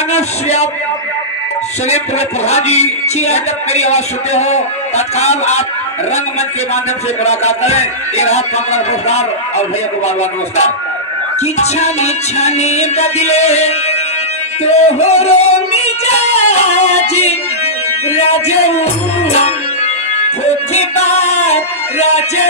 मानस प्रधान जी जब मेरी आवाज सुनते हो तत्काल आप रंगमंच के माध्यम से मुलाकात करें। ये रहा पंद्रह पुरस्कार और भैया को बार बार नमस्कार। कि छाने छाने बदले तोहरो मिजाज राजू धोखेबाज राजू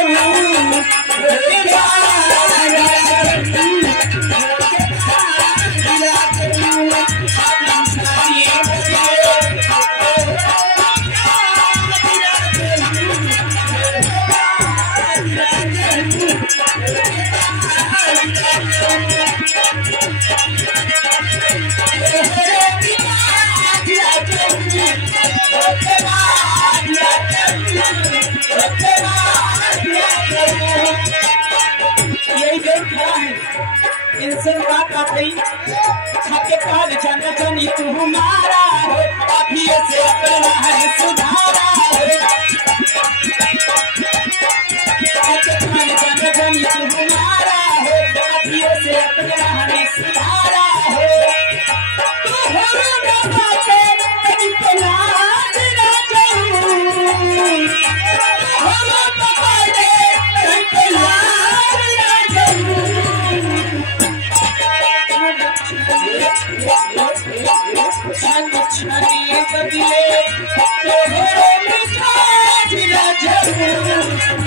इनसे बात आती खाके काल जाना जानी तू हमारा हो अभी से अपना है सुधारा हो खाके काल जाना जानी तू हमारा हो अभी से अपना है सुधारा हो तू हमारा ना बाटे कभी पलाज ना जाऊं हमारा ना बाटे कभी पलाज ना जाऊं छाने बदले तोहरो मिजाज राजू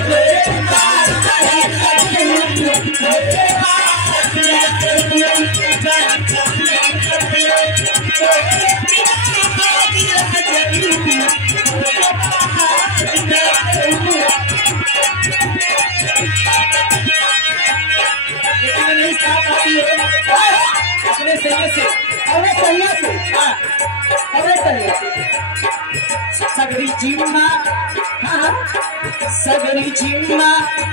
अपने सही से सगरी जिम्मा सगरी जिम्मा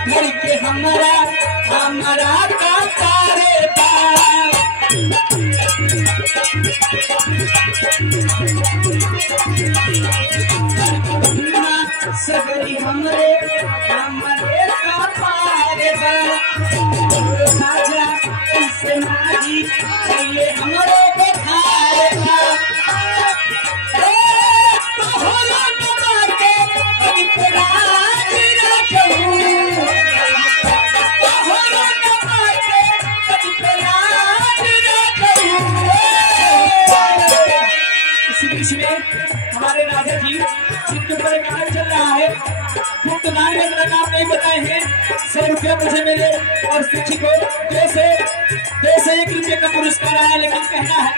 घर के हमारा का कारेदार सगरी हमरे का कारेदार साजा इसे मारी पहले हमरे के खाएगा हमारे राजा जी जिनके ऊपर एक गाना चल रहा है मुफ्त दान में अपना नाम नहीं बताए हैं 100 रुपया मुझे मिले और शिक्षक को 201 रुपये का पुरस्कार आया लेकिन कहना है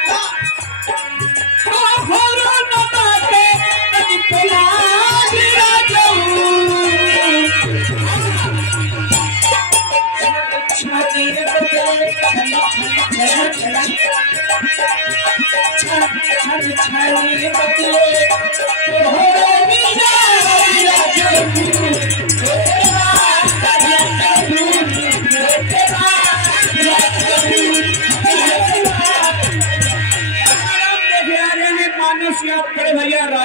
मानस याद करे भैया राजू।